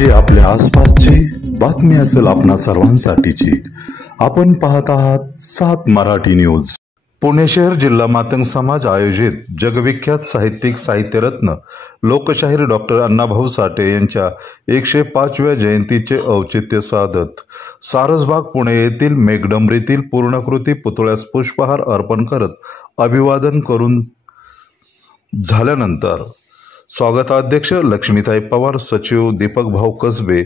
जी आपल्या आसपासची बातमी असेल आपणा सर्वांसाठीची। आपण पाहत आहात 7 मराठी न्यूज। पुणे शहर जिल्हा मातंग समाज आयोजित जगविख्यात साहित्यिक साहित्यरत्न लोकशाहीर डॉक्टर अण्णाभाऊ साठे यांच्या 105व्या जयंतीचे औचित्य साधत सारसबाग पुणे येथील मेघडंबरीतील पूर्णाकृती पुतळ्यास पुष्पहार अर्पण करत अभिवादन करून झाल्यानंतर स्वागताध्यक्ष लक्ष्मीताई पवार, सचिव दीपक भाऊ कसबे,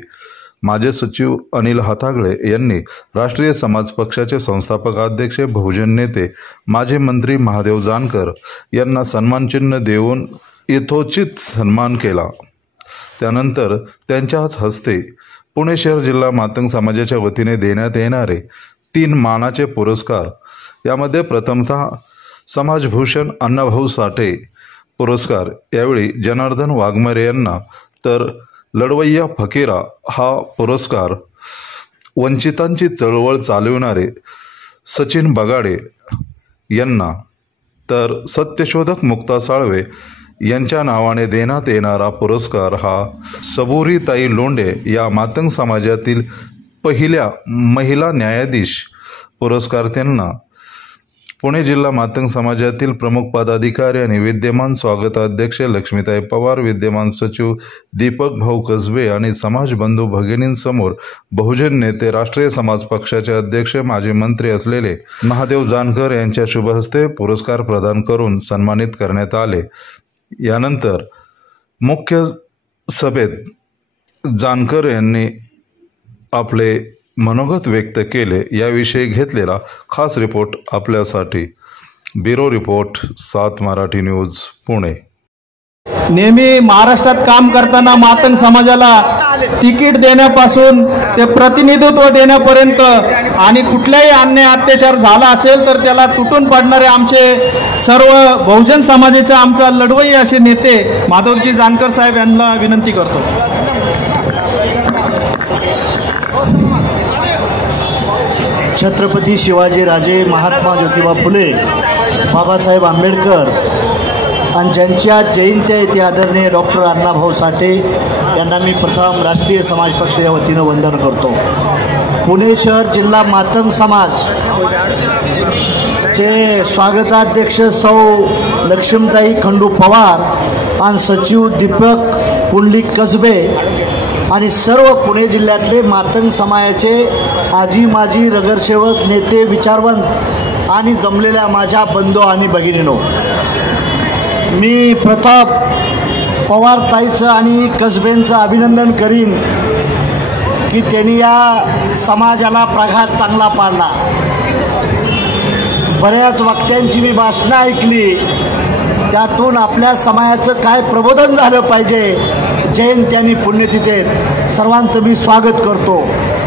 माजी सचिव अनिल हातागळे यांनी राष्ट्रीय समाज पक्षाचे संस्थापक अध्यक्ष, बहुजन नेते, माजी मंत्री महादेव जानकर यांना सन्मानचिन्ह देऊन यथोचित सन्मान केला। त्यानंतर त्यांच्याच हस्ते पुणे शहर जिल्हा मातंग समाजाच्या वतीने देण्यात येणारे 3 मानाचे पुरस्कार, यामध्ये प्रथमतः समाजभूषण अण्णाभाऊ साठे पुरस्कार यावेळी जनार्दन वाघमारे यांना, तर लढवय्या फकीरा हा पुरस्कार वंचितांची चळवळ चालविणारे सचिन बगाडे यांना, तर सत्यशोधक मुक्ता साळवे यांच्या नावाने देण्यात येणारा पुरस्कार हा सबुरीताई लोंढे या मातंग समाजातील पहिल्या महिला न्यायाधीश पुरस्कार्थ्यांना, पुणे जिल्हा मातंग समाजातील प्रमुख पदाधिकारी आणि विद्यमान स्वागताध्यक्ष लक्ष्मीताई पवार, विद्यमान सचिव दीपक भाऊ कसबे आणि समाज बंधू भगिनींसमोर बहुजन नेते, राष्ट्रीय समाज पक्षाचे अध्यक्ष, माजी मंत्री असलेले महादेव जानकर यांच्या शुभहस्ते पुरस्कार प्रदान करून सन्मानित करण्यात आले। यानंतर मुख्य सभेत जानकर यांनी आपले मनोगत व्यक्त केले। याविषयी घेतलेला खास रिपोर्ट आपल्यासाठी। Bureau report 7 Marathi news Pune. नेहमी महाराष्ट्रात काम करताना मातंग समाजाला तिकीट देण्यापासून ते प्रतिनिधित्व देण्यापर्यंत आणि कुठलाही अन्याय अत्याचार झाला असेल तर त्याला तुटून पडणारे आमचे सर्व बहुजन समाजाचे आमचा लढवई असे नेते माधवजी जानकर साहेब यांना विनंती करतो। छत्रपती शिवाजी राजे, महात्मा ज्योतिबा फुले, बाबासाहेब आंबेडकर आणि ज्यांच्या जयंत्या येथे आदरणीय डॉक्टर अण्णाभाऊ साठे यांना मी प्रथम राष्ट्रीय समाज पक्षाच्या वतीनं वंदन करतो। पुणे शहर जिल्हा मातंग समाज चे स्वागताध्यक्ष सौ लक्ष्मीताई खंडू पवार आणि सचिव दीपक पुंडलिक कसबे आणि सर्व पुणे जिल्ह्यातले मातंग समाजाचे आजी माजी नगरसेवक, नेते, विचारवंत आणि जमलेल्या माझ्या बंधू आणि भगिनींनो, मी प्रथम पवार ताईचं आणि कसबेंचं अभिनंदन करीन की त्यांनी या समाजाला प्रघात चांगला पाडला। बऱ्याच वक्त्यांची मी भाषणं ऐकली, त्यातून आपल्या समाजाचं काय प्रबोधन झालं पाहिजे जयंती आणि पुण्यतिथीत सर्वांचं मी स्वागत करतो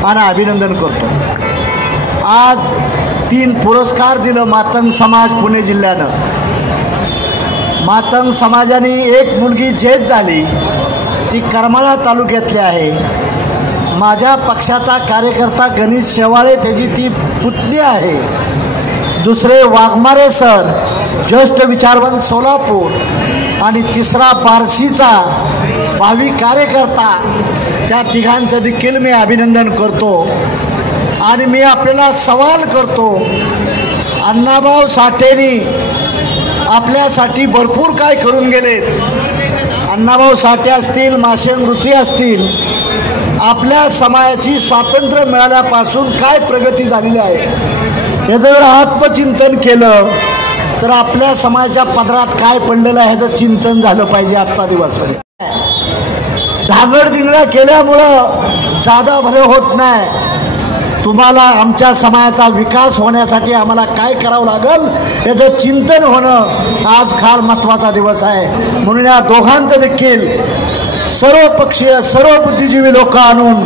आणि अभिनंदन करतो। आज 3 पुरस्कार दिलं मातंग समाज पुणे जिल्ह्यानं। मातंग समाजाने एक मुलगी जैद झाली, ती करमाळा तालुक्यातली आहे। माझ्या पक्षाचा कार्यकर्ता गणेश शेवाळे त्याची ती पुतणी आहे। दुसरे वाघमारे सर, ज्येष्ठ विचारवंत सोलापूर, आणि तिसरा बार्शीचा भावी कार्यकर्ता, त्या तिघांचं देखील मी अभिनंदन करतो। आणि मी आपल्याला सवाल करतो, अण्णाभाऊ साठेंनी आपल्यासाठी भरपूर काय करून गेलेत। अण्णाभाऊ साठे असतील, माशेंगृती असतील, आपल्या समाजाची स्वातंत्र्य मिळाल्यापासून काय प्रगती झालेली आहे हे जर आत्मचिंतन केलं तर आपल्या समाजाच्या पदरात काय पडलेलं आहे ह्याचं चिंतन झालं पाहिजे। आजचा दिवस धांगडधिंगड्या केल्यामुळं जादा भले होत नाही। तुम्हाला आमच्या समाजाचा विकास होण्यासाठी आम्हाला काय करावं लागेल याचं चिंतन होणं आज फार महत्त्वाचा दिवस आहे। म्हणून या दोघांचं देखील सर्व पक्षीय, सर्व बुद्धिजीवी लोक आणून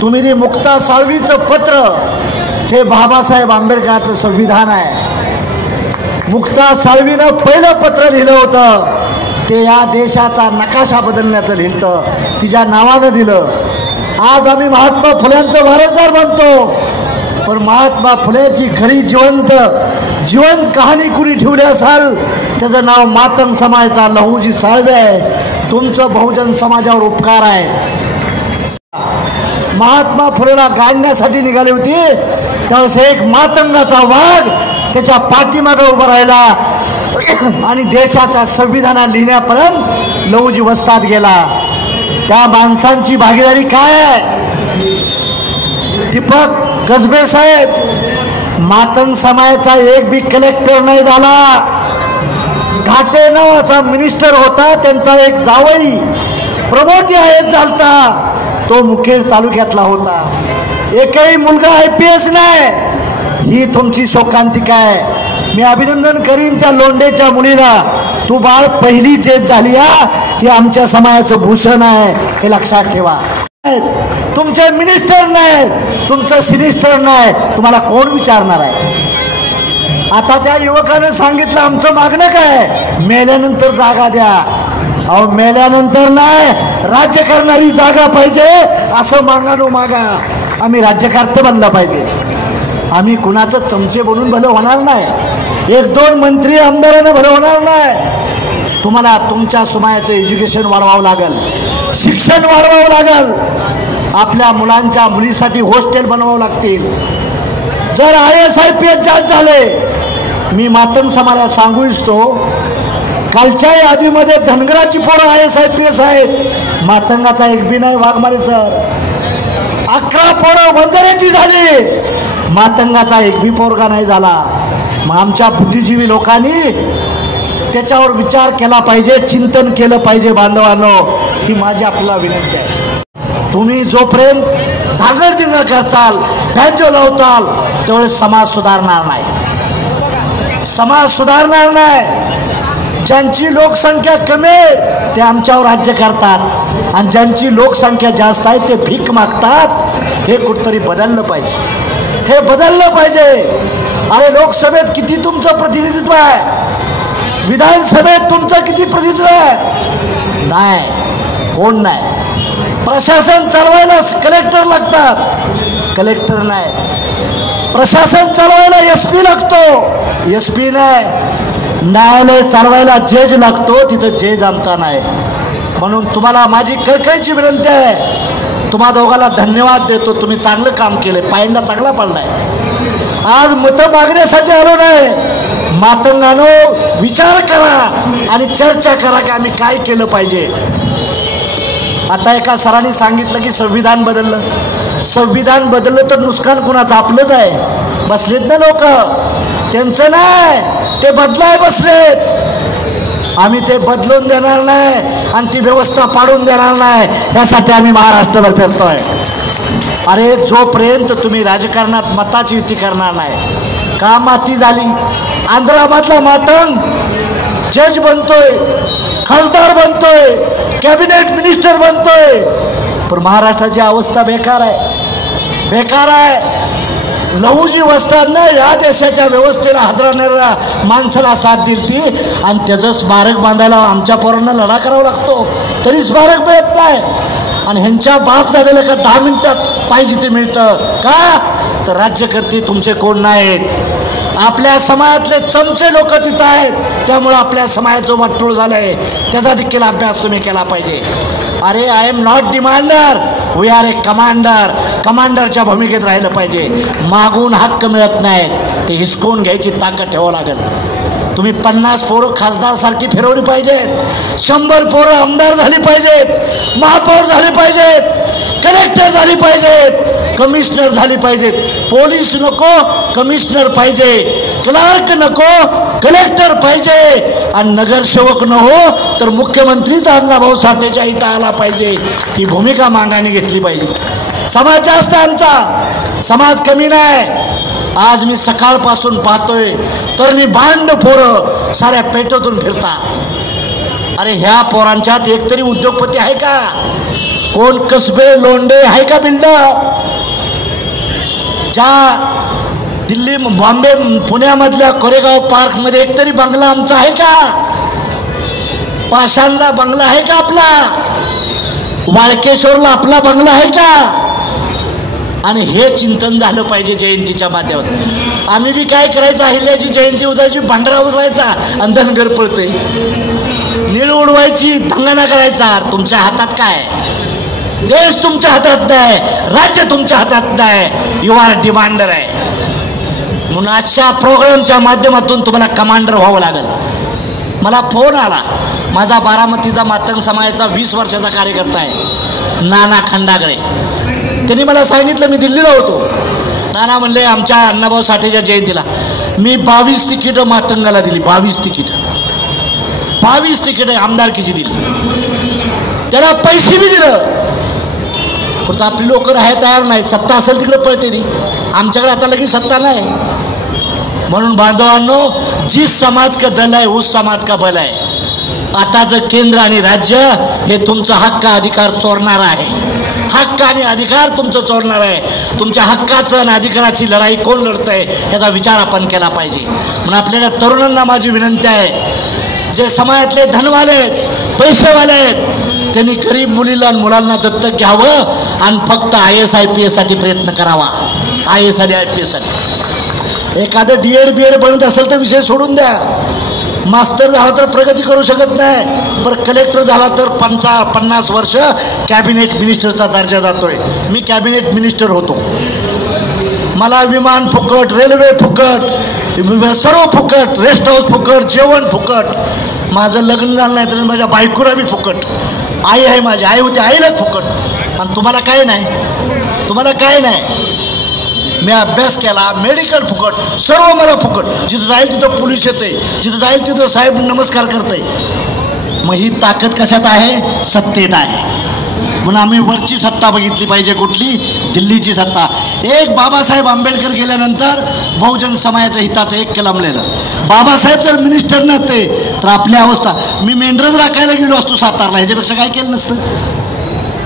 तुम्ही ते मुक्ता साळवीचं पत्र, हे बाबासाहेब आंबेडकरांचं संविधान आहे। मुक्ता साळवीनं पहिलं पत्र लिहिलं होतं ते या देशाचा नकाशा बदलण्याचं लिहिलं, तिच्या नावानं दिलं। आज आम्ही महात्मा फुल्यांचं वारसदार बनतो, पण महात्मा फुलेची खरी जिवंत कहाणी कुणी ठेवली असाल त्याचं नाव मातंग समाजाचा लहुजी साळवे आहे। तुमचं बहुजन समाजावर उपकार आहे। महात्मा फुलेला गाडण्यासाठी निघाली होती त्यावेळेस एक मातंगाचा वाघ त्याच्या पाठीमागे उभा राहिला आणि देशाच्या संविधानात लिहिण्यापर्यंत लहुजी वस्ताद गेला. त्या माणसांची भागीदारी काय आहे? दीपक कसबे साहेब मातंग समाजाचा एक बी कलेक्टर नाही झाला. घाटे नावाचा मिनिस्टर होता, त्यांचा एक जावई प्रमोट यायत झालता, तो मुखेड तालुक्यातला होता. एकही मुलगा IPS नाही. ही तुमची शोकांतिका आहे. मी अभिनंदन करीन त्या लोंढेच्या मुलीला. तू बाळ पहिली जेत झाली हा, हे आमच्या समाजाचं भूषण आहे, हे लक्षात ठेवा. तुमचे मिनिस्टर नाही, तुमचं सिनिस्टर नाही, तुम्हाला कोण विचारणार आहे? आता त्या युवकाने सांगितलं आमचं मागणं काय? मेल्यानंतर जागा द्या. अहो मेल्यानंतर नाही, राज्य करणारी जागा पाहिजे असं मागानो मागा. आम्ही राज्यकर्ते बनलं पाहिजे. आम्ही कुणाचं चमचे बनून भलं होणार नाही. 1-2 मंत्री आमदारांना भलं होणार नाही. तुम्हाला तुमच्या समाजाचं एज्युकेशन वाढवावं लागेल, शिक्षण वाढवावं लागेल. आपल्या मुलांच्या मुलीसाठी हॉस्टेल बनवावं लागतील. जर IAS IPS जास्त झाले, मी मातंग समाजाला सांगू इच्छितो, कालच्या यादीमध्ये धनगराची पोरं IAS IPS आहेत, मातंगाचा एक बी नाही. वाघमारे सर 11 पोरं वंजाऱ्याची झाली, मातंगाचा एक बी पोरगा नाही झाला. मग आमच्या बुद्धिजीवी लोकांनी त्याच्यावर विचार केला पाहिजे, चिंतन केलं पाहिजे. बांधवांनो, ही माझी आपल्याला विनंती आहे. तुम्ही जोपर्यंत धांगडधिंगा करताल, बँजो लावताल, तेवढे समाज सुधारणार नाही. समाज सुधारणार नाही. ज्यांची लोकसंख्या कमी आहे ते आमच्यावर राज्य करतात आणि ज्यांची लोकसंख्या जास्त आहे ते भीक मागतात. हे कुठतरी बदललं पाहिजे, हे बदललं पाहिजे. अरे लोकसभेत किती तुमचं प्रतिनिधित्व आहे? विधानसभेत तुमचं किती प्रतिनिधित्व आहे? नाही, कोण नाही. प्रशासन चालवायला कलेक्टर लागतात, कलेक्टर नाही. प्रशासन चालवायला SP लागतो, SP नाही. न्यायालय चालवायला जज लागतो, तिथं जज आमचा नाही. म्हणून तुम्हाला माझी कळकळीची विनंती आहे. तुम्हा दोघांना धन्यवाद देतो. तुम्ही चांगलं काम केलंय, पायंडा चांगला पडलाय. आज मतं मागण्यासाठी आलो नाही. मातंगानो, विचार करा आणि चर्चा करा की आम्ही काय केलं पाहिजे. आता एका सरांनी सांगितलं की संविधान बदललं. संविधान बदललं तर नुकसान कुणाचं? आपलंच आहे. बसलेत ना लोक, त्यांचं नाही, ते बदलाय बसलेत. आम्ही ते बदलून देणार नाही आणि ती व्यवस्था पाडून देणार नाही. यासाठी आम्ही महाराष्ट्रभर फिरतोय. अरे जोपर्यंत तुम्ही राजकारणात मताची युती करणार नाही, का माती झाली? आंध्रामधला मातंग जज बनतोय, खासदार बनतोय, कॅबिनेट मिनिस्टर बनतोय, पण महाराष्ट्राची अवस्था बेकार आहे, बेकार आहे. लहुजी वस्तादनं या देशाच्या व्यवस्थेला हादरणाऱ्या माणसाला साथ दिली ती आणि त्याचं स्मारक बांधायला आमच्या पोरांना लढा करावा लागतो, तरी स्मारक मिळत नाही. आणि ह्यांच्या बाप झालेलं का 10 मिनिटात पाहिजे ते मिळतं का? तर राज्यकर्ते तुमचे कोण नाहीत. आपल्या समाजातले चमचे लोक तिथं आहेत, त्यामुळे आपल्या समाजाचं वाटोळ झालंय. त्याचा देखील अभ्यास तुम्ही केला पाहिजे. अरे I am not demander, we are a commander. कमांडरच्या भूमिकेत राहिलं पाहिजे. मागून हक्क मिळत नाही, ते हिसकून घ्यायची ताकद ठेवावं लागेल. तुम्ही 50 पोरं खासदार सारखी फिरवली पाहिजेत, 100 पोरं आमदार झाली पाहिजेत, महापौर झाली पाहिजेत, कलेक्टर झाली पाहिजेत, कमिशनर झाली पाहिजेत. पोलीस नको, कमिशनर पाहिजे. क्लार्क नको, कलेक्टर पाहिजे. आणि नगरसेवक न हो तर मुख्यमंत्रीच अण्णाभाऊ साठेच्या इथं आला पाहिजे. ही भूमिका मागाने घेतली पाहिजे. समाज जास्त आमचा, समाज कमी नाही. आज मी सकाळपासून पाहतोय तरुणी भांड पोरं साऱ्या पेटोतून फिरता. अरे ह्या पोरांच्यात एकतरी उद्योगपती आहे का? कोण कसबे लोंढे आहे का बिल्डर? ज्या दिल्ली, बॉम्बे, पुण्यामधल्या कोरेगाव पार्क मध्ये एकतरी बंगला आमचा आहे का? पाषाणला बंगला आहे का आपला? वाळकेश्वरला आपला बंगला आहे का? आणि हे चिंतन झालं पाहिजे जयंतीच्या माध्यमातून. आम्ही बी काय करायचं, अहिल्याची जयंती उद्याची भांडरा उडवायचा आणि धनगर पळतोय, नीळ उडवायची, दंगना करायचा. तुमच्या हातात काय? देश तुमच्या हातात नाही, राज्य तुमच्या हातात नाही, यू आर डिमांडर आहे. म्हणून अशा प्रोग्रामच्या माध्यमातून तुम्हाला कमांडर व्हावं लागेल. मला फोन आला, माझा बारामतीचा मातंग समाजाचा 20 वर्षाचा कार्यकर्ता आहे नाना खंडागळे. त्यांनी मला सांगितलं, मी दिल्लीला होतो. नाना म्हणले आमच्या अण्णाभाऊ साठेच्या जयंतीला मी 22 तिकीटं मातंगाला दिली. 22 तिकीटं आमदारकीची दिली. त्याला पैसे बी दिलं, पण आपली लोक राहायला तयार नाहीत. सत्ता असेल तिकडे पळते ती, आमच्याकडे आता लगेच सत्ता नाही. म्हणून बांधवांनो, जिस समाज का दल आहे उस समाज का बल आहे. आताचं केंद्र आणि राज्य हे तुमचा हक्क अधिकार चोरणार आहे. हक्क आणि अधिकार तुमचं चोरणार आहे. तुमच्या हक्काचं आणि अधिकाराची लढाई कोण लढतंय याचा विचार आपण केला पाहिजे. म्हणून आपल्याला तरुणांना माझी विनंती आहे, जे समाजातले धनवाले आहेत, पैसेवाले आहेत, त्यांनी गरीब मुलीला आणि मुलांना दत्तक घ्यावं आणि फक्त IAS IPS साठी प्रयत्न करावा. IAS आणि IPS साठी एखादं DED BED बनत असेल तर विषय सोडून द्या. मास्टर झाला तर प्रगती करू शकत नाही, पण कलेक्टर झाला तर 50 वर्ष कॅबिनेट मिनिस्टरचा दर्जा जातोय. मी कॅबिनेट मिनिस्टर होतो. मला विमान फुकट, रेल्वे फुकट, सर्व फुकट, रेस्ट हाऊस फुकट, जेवण फुकट. माझं लग्न झालं नाही तर माझ्या बायकोला बी फुकट. आई आहे, माझी आई होती, आईलाच फुकट. आणि तुम्हाला काय नाही, तुम्हाला काय नाही. मी अभ्यास केला, मेडिकल फुकट, सर्व मला फुकट. जिथं जाईल तिथं पोलीस येते, जिथं जाईल तिथं साहेब नमस्कार करते. मग ही ताकद कशात आहे? सत्तेत आहे. म्हणून आम्ही वरची सत्ता बघितली पाहिजे. कुठली? दिल्लीची सत्ता. एक बाबासाहेब आंबेडकर गेल्यानंतर बहुजन समाजाच्या हिताचं एक कलमलेलं. बाबासाहेब जर मिनिस्टर नसते तर आपली अवस्था, मी मेंढरच राखायला गेलो असतो सातारला, ह्याच्यापेक्षा काय केलं नसतं.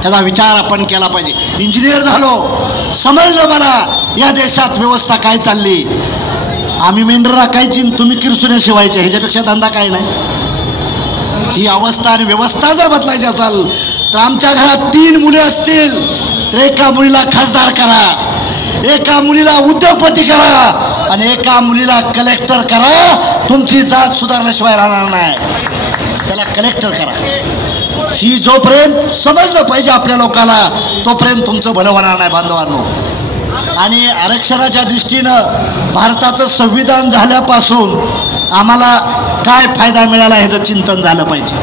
त्याचा विचार आपण केला पाहिजे. इंजिनियर झालो, समजलं मला या देशात व्यवस्था काय चालली. आम्ही मेंढर राखायची, तुम्ही किरसुने शिवायचे, ह्याच्यापेक्षा धंदा काय नाही. ही अवस्था आणि व्यवस्था जर बदलायची असेल तर आमच्या घरात 3 मुले असतील तर एका मुलीला खासदार करा, एका मुलीला उद्योगपती करा आणि एका मुलीला कलेक्टर करा. तुमची जात सुधारल्याशिवाय राहणार नाही. त्याला कलेक्टर करा. ही जोपर्यंत समजलं पाहिजे आपल्या लोकांना, तोपर्यंत तुमचं भलं होणार नाही बांधवांनो. आणि आरक्षणाच्या दृष्टीनं भारताचं संविधान झाल्यापासून आम्हाला काय फायदा मिळाला ह्याचं चिंतन झालं पाहिजे.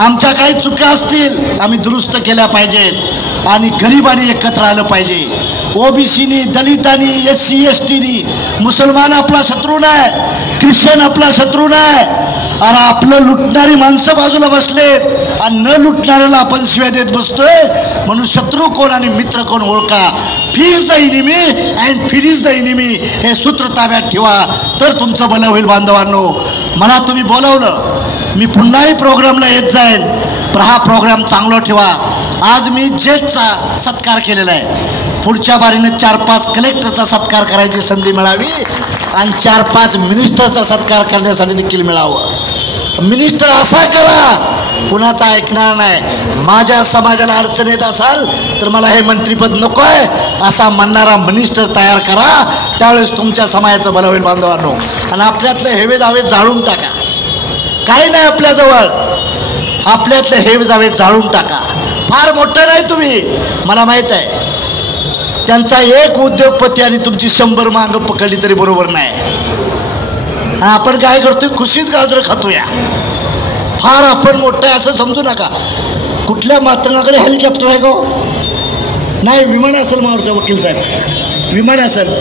आमच्या काही चुका असतील आम्ही दुरुस्त केल्या पाहिजेत आणि गरिबांनी एकत्र आलं पाहिजे. OBCनी, दलितांनी, SC STनी, मुसलमान आपला शत्रू नाही, ख्रिश्चन आपला शत्रू नाही. आणि आपलं लुटणारी माणसं बाजूला बसलेत आणि न लुटणाऱ्याला आपण शिव्या देत बसतोय. म्हणून शत्रू कोण आणि मित्र कोण ओळखा. Fee is the enemy and feed is the enemy हे सूत्र ताब्यात ठेवा, तर तुमचं भलं होईल बांधवांनो. मला तुम्ही बोलवलं, मी पुन्हाही प्रोग्रामला येत जाईन, पण हा प्रोग्राम चांगला ठेवा. आज मी जेटचा सत्कार केलेला आहे. पुढच्या बारीनं 4-5 कलेक्टरचा सत्कार करायची संधी मिळावी आणि 4-5 मिनिस्टरचा सत्कार करण्यासाठी देखील मिळावं. मिनिस्टर असा करा कुणाचा ऐकणार नाही. माझ्या समाजाला अडचण येत असाल तर मला हे मंत्रीपद नको आहे असा म्हणणारा मिनिस्टर तयार करा. त्यावेळेस तुमच्या समाजाचं भलं होईल बांधवांनो. आणि आपल्यातले हेवे दावे जाळून टाका. काही नाही आपल्याजवळ, आपल्यातले हेवे दावे जाळून टाका. फार मोठं नाही तुम्ही, मला माहित आहे. त्यांचा एक उद्योगपती आणि तुमची 100 मागं पकडली तरी बरोबर नाही. आपण काय करतोय? खुशीत गाजरं खातोया. फार आपण मोठं आहे असं समजू नका. कुठल्या मातंगाकडे हेलिकॉप्टर आहे गो? नाही, विमान असेल म्हणतो वकील साहेब, विमान असेल,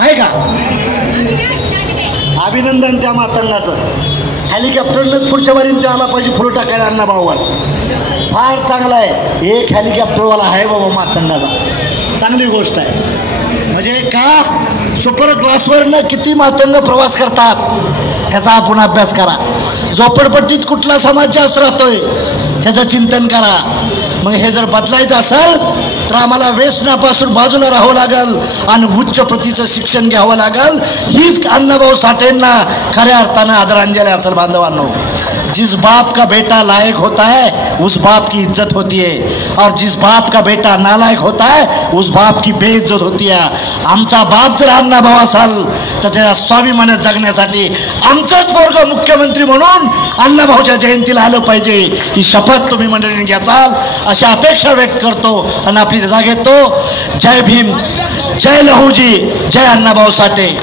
आहे का? अभिनंदन त्या मातंगाचं. हेलिकॉप्टरनं पुढच्या बारीने आला पाहिजे फुलं टाकायला अण्णाभाऊवर. फार चांगला आहे. एक हेलिकॉप्टरवाला आहे बाबा मातंगाचा, चांगली गोष्ट आहे. म्हणजे का सुपर क्लासवरनं किती मातंग प्रवास करतात ह्याचा आपण अभ्यास करा. झोपडपट्टीत कुठला समाज जास्त राहतोय ह्याचं चिंतन करा. मग हे जर बदलायचं असेल तर आम्हाला व्यसनापासून बाजूला राहावं लागेल आणि उच्च प्रतीचं शिक्षण घ्यावं लागेल. हीच अण्णाभाऊ साठेंना खऱ्या अर्थानं आदरांजली असेल बांधवांनो. जिस बाप का बेटा लायक होता है उस बाप की इज्जत होती है और जिस बाप का बेटा नालायक होता है उस बाप की बेइज्जत होती है. आमचा बाप जर अण्णाभाऊ असाल तर त्या स्वाभिमानात जगण्यासाठी आमचंच पोरग मुख्यमंत्री म्हणून अण्णाभाऊच्या जयंतीला आलं पाहिजे ही शपथ तुम्ही मंडळीने घ्याल अशी अपेक्षा व्यक्त करतो आणि आपली रजा घेतो. जय भीम, जय लहूजी, जय अण्णाभाऊ साठे.